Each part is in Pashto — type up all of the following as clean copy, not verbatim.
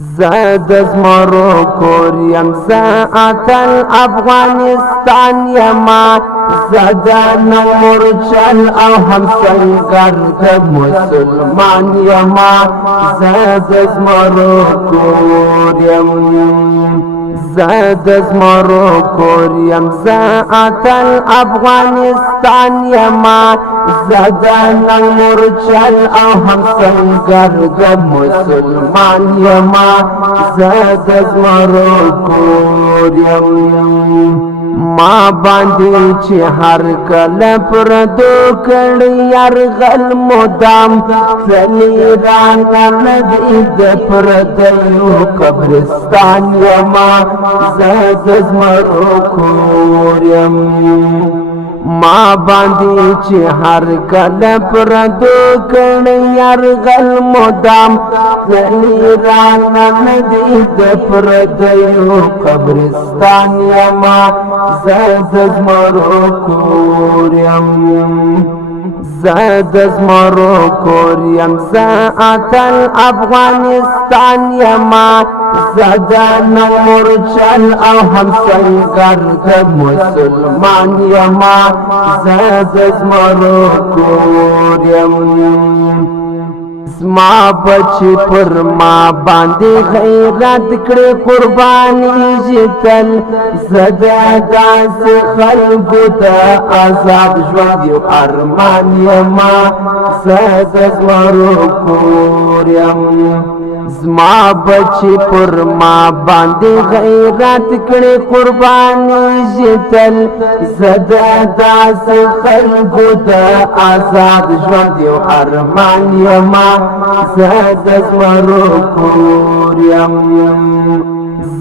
زاد زمرو کوریم زاتل افغانستان یما زدان مرچل او همسنگر د مسلمان یما زاد زمرو کوریم زاد زمرو کوریم زاتل افغانستان یما زدان مرچل او همسنگر د مسلمان یما زاد زمرو کوریم ما باندې چې هر کله پردو کړي یرغل مدام تللی رانه ندی د پردیو قبرستان یما زاد زمرو کوریم ما باندې چې هر کله پردو کړي یرغل مدام تللی رانه ندی د پردیو قبرستان یما زاد زمرو کوریم زاد زمرو کوریم زاتل افغانستان یما زدان مرچل او همسنگر د مسلمان یما زاد زمرو کوریم زما بچی پر ما باندې غیرت کړې قرباني جتل زدا داس خلقو ته آزاد ژوند یو ارمان یما زاد زمرو کوریم زما بچی پر ما باندې غیرت کړې قرباني جتل زدا داس خلقو ته آزاد ژوند یو ارمان یما زاد زمرو کوریم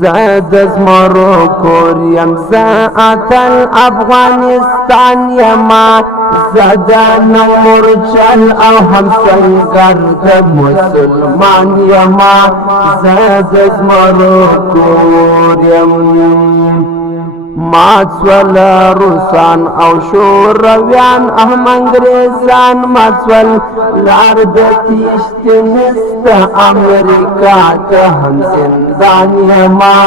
زاد زمرو کوریم زاتل افغانستان یما زدان مرچل او همسنگر د مسلمان یما زاد زمرو کوریم ماتسول روسان او شورویان هم انگریزان ماتسول لار د تیشت نست امریکا ته هم زندان یما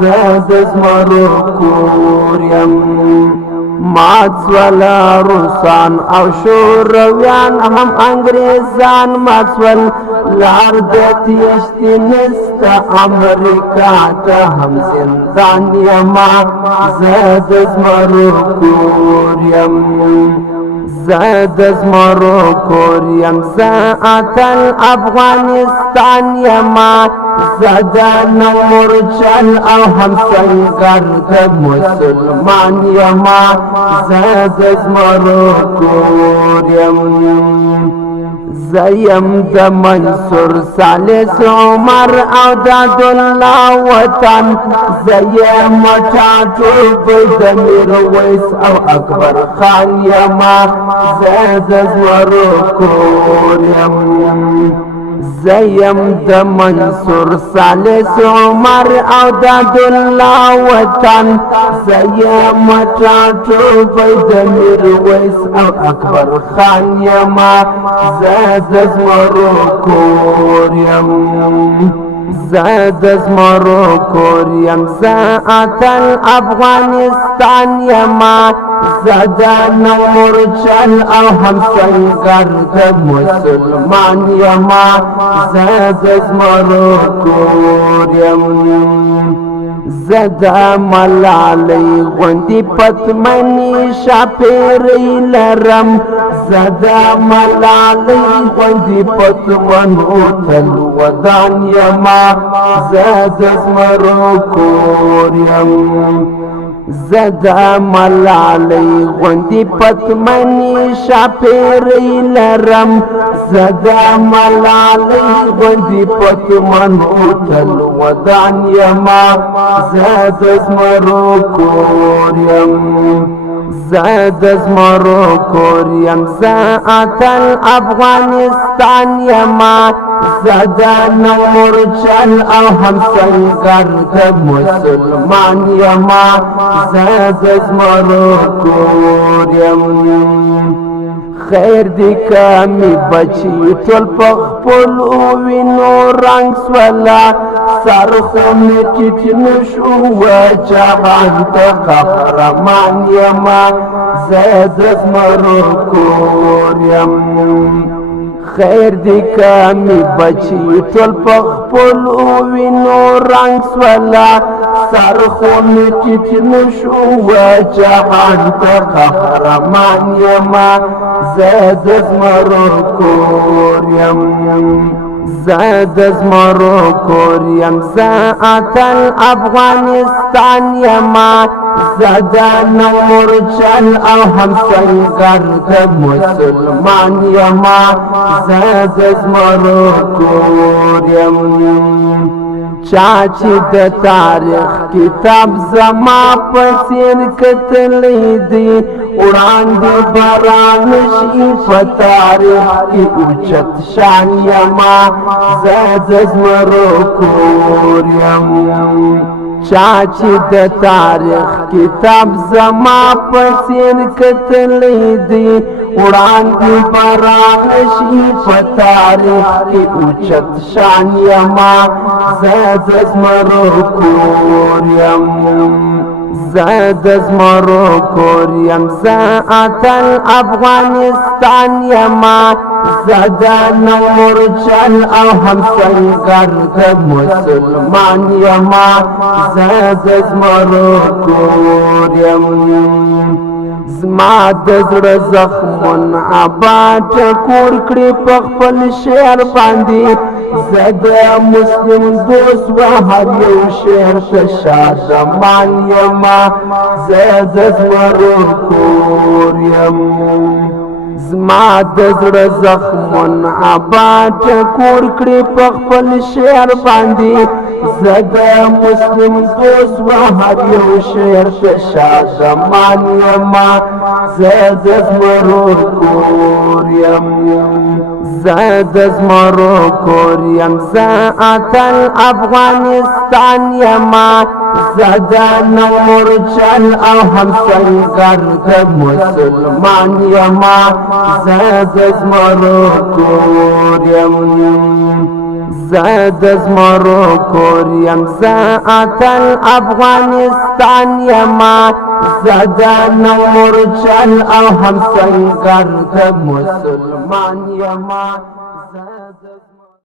زاد زمرو کوریم ماتسول روسان او شورویان هم انگریزان ماتسول لار د تیشت نست امریکا ته هم زندان یما زاد زمرو کوریم زاد زمرو کوریم زاتل افغانستان یما زدان مرچل او همسنگر د مسلمان یما زاد زمرو کوریم زیم د منصور ثالث عمر او د عبدالله وطن زیم ټاټوب د میرویس او اکبر خان یما زاد زمرو کوریم زیم د منصور ثالث عمر او د عبدالله وطن زیم ټاټوب د میرویس او اکبر خان یما زاد زمرو کوریم زاد زمرو کوریم زاتل افغانستان یما زدان مرچل او همسنگر د مسلمان یما زاد زمرو کوریم زدا ملالی غوندی پتمنی شاپیری لرم زدا ملالی غوندی پتمنو تل ودان یما زاد زمرو کوریم زدا ملالی غوندی پتمنی شاپیری لرم زدا ملالی غوندی پتمنو تل ودان یما زاد زمرو کوریم زاد زمرو کوریم زاتل افغانستان یما زدان مرچل او همسنگر د مسلمان یما زاد زمرو کوریم خیر دی کمی بچی ټول په خپلو وینو رنګ سوله سر خو مې ټیټ نشو جهان ته قهرمان یما زه د زمرو کور یم خیر دی کمی بچی ټول په خپلو وینو رنګ سوله سر خو مې ټیټ نشو جهان ته قهرمان یما زه د زمرو کور یم زه د زمرو کور یم زه اتل افغانستان یما زه د نورچل او همسنګر د مسلمان یما زه د زمرو کور یم چا چې د تاریخ کتاب زما په څیر کتلی دی وړاندې باران شي په تاریخ کې اوچت شان یما زه د زمرو کور یم چا چې د تاریخ کتاب زما په څیر کتلی دی وړاندې باران شي په تاریخ کې اوچت شان یما زه د زمرو کور یم زه د زمرو کور یم زه اتل افغانستان یما زه د نورچل او همسنګر د مسلمان یما زه د زمرو کور یم زما د زړه زخمونه آباد کور کړي په خپل شعر باندې زه د مسلم دوست و هر یو شعر ته شادمان یما زه د زمرو کور یم زما د زړه زخمونه آباد کور کړي په خپل شعر باندې زه د مسلم دوست و هر یو شعر ته شادمان یما زه د زمرو کور یم زه د زمرو کور یم زه اتل افغانستان یما زه د نورچل او همسنګر د مسلمان یما زه د زمرو کور یم زه د زمرو کور یم زه اتل افغانستان یما زه د نورچل او همسنګر د مسلمان یما